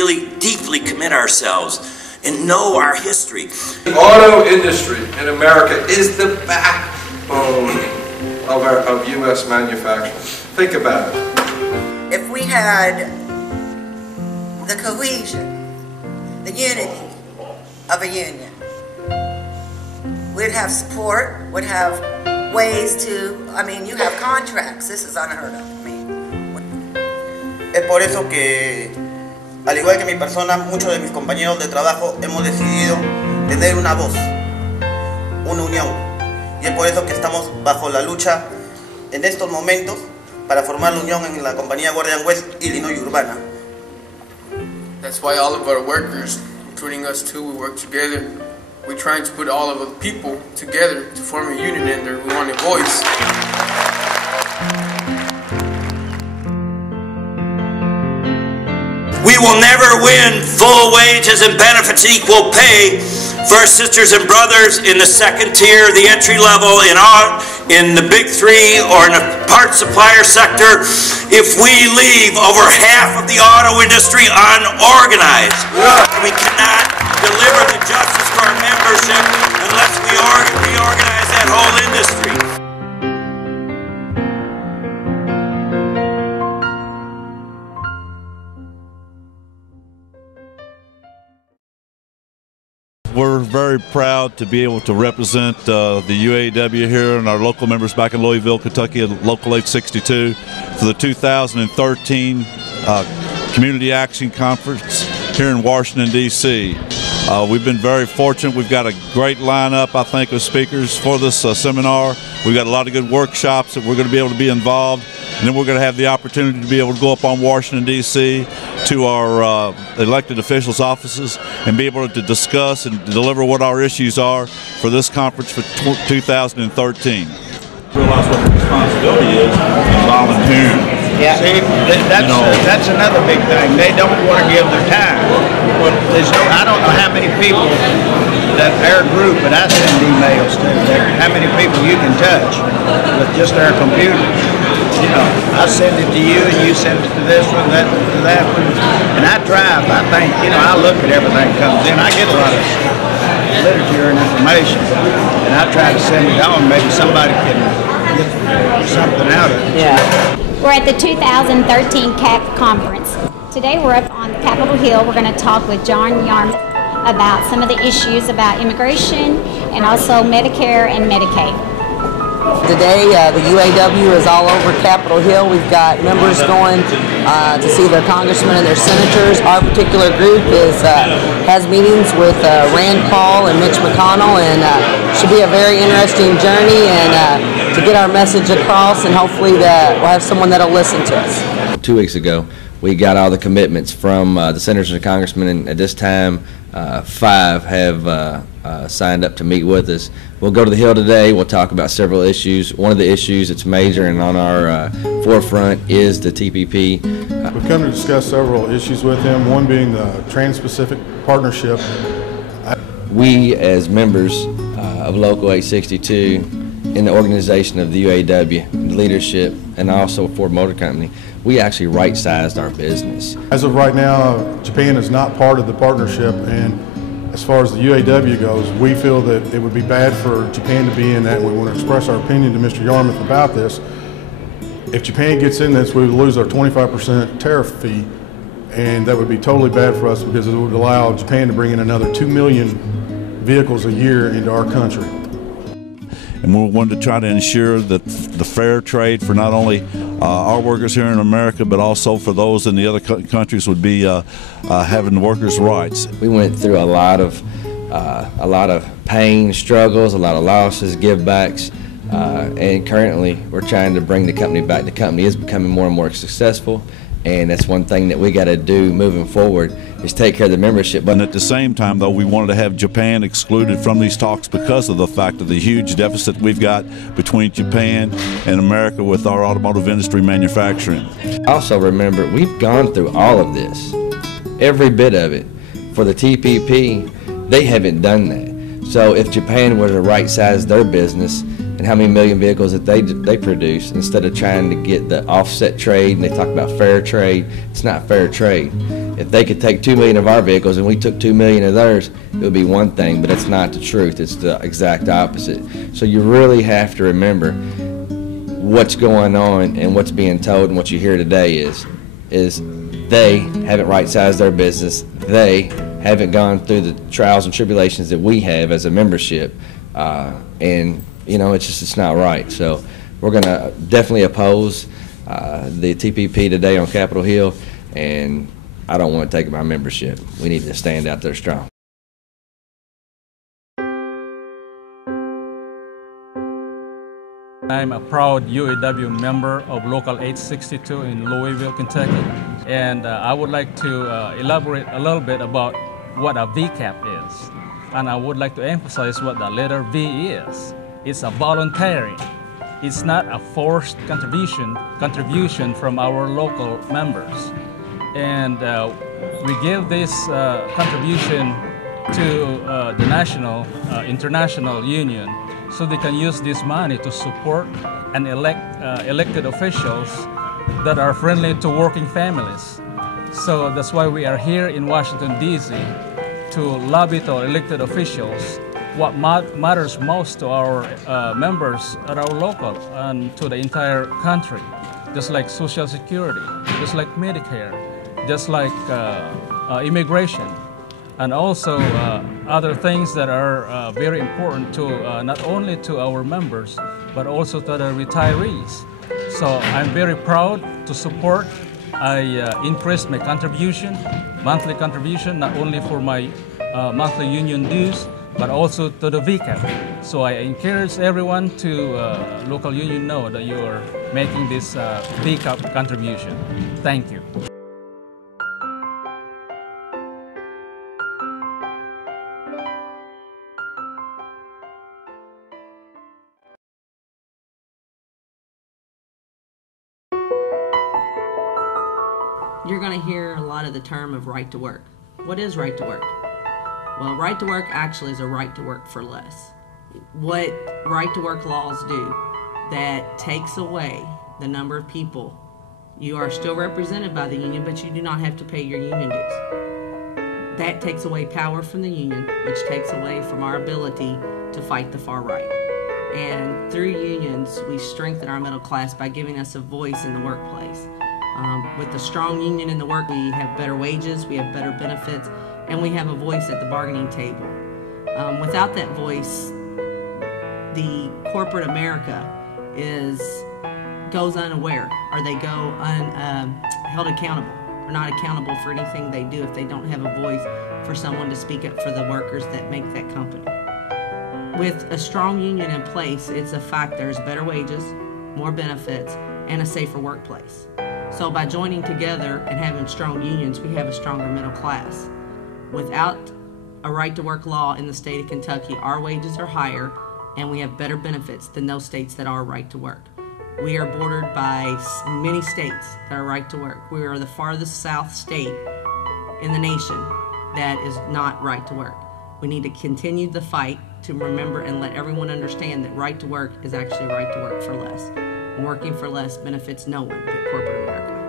really deeply commit ourselves and know our history. The auto industry in America is the backbone of U.S. manufacturing. Think about it. If we had the cohesion, the unity of a union, we'd have support, we'd have ways to, you have contracts. This is unheard of. Es por eso que, al igual que mi persona, muchos de mis compañeros de trabajo hemos decidido tener una voz, una unión. Y es por eso que estamos bajo la lucha en estos momentos para formar la unión en la compañía Guardian West Illinois Urbana. That's why all of our workers, including us too, we work together. We're trying to put all of the people together to form a union, and we want a voice. We will never win full wages and benefits equal pay for our sisters and brothers in the second tier, the entry level, in the big three, or in the parts supplier sector if we leave over half of the auto industry unorganized. We cannot deliver the justice for our membership unless we reorganize that whole industry. We're very proud to be able to represent the UAW here and our local members back in Louisville, Kentucky at Local 862 for the 2013 Community Action Conference here in Washington, D.C. We've been very fortunate. We've got a great lineup, I think, of speakers for this seminar. We've got a lot of good workshops that we're going to be able to be involved. And then we're going to have the opportunity to be able to go up on Washington, D.C. to our elected officials' offices and be able to discuss and deliver what our issues are for this conference for 2013. Realize what the responsibility is in volunteering. Yeah, see, that's another big thing. They don't want to give their time. I don't know how many people that our group, but I send emails to how many people you can touch with just our computer. I send it to you and you send it to this one, that one. And I drive, I think, I look at everything that comes in. I get a lot of literature and information. And I try to send it on. Maybe somebody can get something out of it. Yeah. We're at the 2013 CAP conference. Today we're up on Capitol Hill. We're going to talk with John Yarmouth about some of the issues about immigration and also Medicare and Medicaid. Today, the UAW is all over Capitol Hill. We've got members going to see their congressmen and their senators. Our particular group has meetings with Rand Paul and Mitch McConnell, and should be a very interesting journey and to get our message across, and hopefully that we'll have someone that'll listen to us. 2 weeks ago, we got all the commitments from the Senators and Congressman, and at this time, 5 have signed up to meet with us. We'll go to the Hill today. We'll talk about several issues. One of the issues that's major and on our forefront is the TPP. We've come to discuss several issues with him, one being the Trans-Pacific Partnership. We, as members of Local 862, in the organization of the UAW leadership and also Ford Motor Company, we actually right-sized our business. As of right now, Japan is not part of the partnership, and as far as the UAW goes, we feel that it would be bad for Japan to be in that, and we want to express our opinion to Mr. Yarmouth about this. If Japan gets in this, we would lose our 25% tariff fee, and that would be totally bad for us because it would allow Japan to bring in another 2 million vehicles a year into our country. And we wanted to try to ensure that the fair trade for not only our workers here in America, but also for those in the other countries would be having the workers' rights. We went through a lot of pain, struggles, a lot of losses, give-backs, and currently we're trying to bring the company back. The company is becoming more and more successful, and that's one thing that we got to do moving forward is take care of the membership. But at the same time, though, we wanted to have Japan excluded from these talks because of the fact of the huge deficit we've got between Japan and America with our automotive industry manufacturing. Also remember, we've gone through all of this, every bit of it. For the TPP, they haven't done that. So if Japan were to right-size their business and how many million vehicles that they produce, instead of trying to get the offset trade, and they talk about fair trade, it's not fair trade. if they could take 2 million of our vehicles and we took 2 million of theirs, it would be one thing, but it's not the truth. It's the exact opposite. So you really have to remember what's going on and what's being told, and what you hear today is they haven't right-sized their business. They haven't gone through the trials and tribulations that we have as a membership, and you know, it's not right. So we're going to definitely oppose the TPP today on Capitol Hill, and I don't want to take my membership. We need to stand out there strong. I'm a proud UAW member of Local 862 in Louisville, Kentucky, and I would like to elaborate a little bit about what a VCAP is. And I would like to emphasize what the letter V is. It's a voluntary. It's not a forced contribution from our local members. And we give this contribution to the national, international union, so they can use this money to support and elect elected officials that are friendly to working families. So that's why we are here in Washington, D.C. to lobby to our elected officials what matters most to our members at our local and to the entire country, just like Social Security, just like Medicare, just like immigration, and also other things that are very important to not only to our members, but also to the retirees. So I'm very proud to support. I increased my contribution, monthly contribution, not only for my monthly union dues, but also to the VCAP. So I encourage everyone to local union know that you are making this VCAP contribution. Thank you. You're going to hear a lot of the term of right to work. What is right to work? Well, right to work actually is a right to work for less. What right to work laws do, that takes away the number of people. You are still represented by the union, but you do not have to pay your union dues. That takes away power from the union, which takes away from our ability to fight the far right. And through unions, we strengthen our middle class by giving us a voice in the workplace. With the strong union in the work, we have better wages, we have better benefits, and we have a voice at the bargaining table. Without that voice, the corporate America goes unaware, or they go held accountable, or not accountable for anything they do if they don't have a voice for someone to speak up for the workers that make that company. With a strong union in place, it's a fact there's better wages, more benefits, and a safer workplace. So by joining together and having strong unions, we have a stronger middle class. Without a right to work law in the state of Kentucky, our wages are higher and we have better benefits than those states that are right to work. We are bordered by many states that are right to work. We are the farthest south state in the nation that is not right to work. We need to continue the fight to remember and let everyone understand that right to work is actually right to work for less. And working for less benefits no one but corporate America.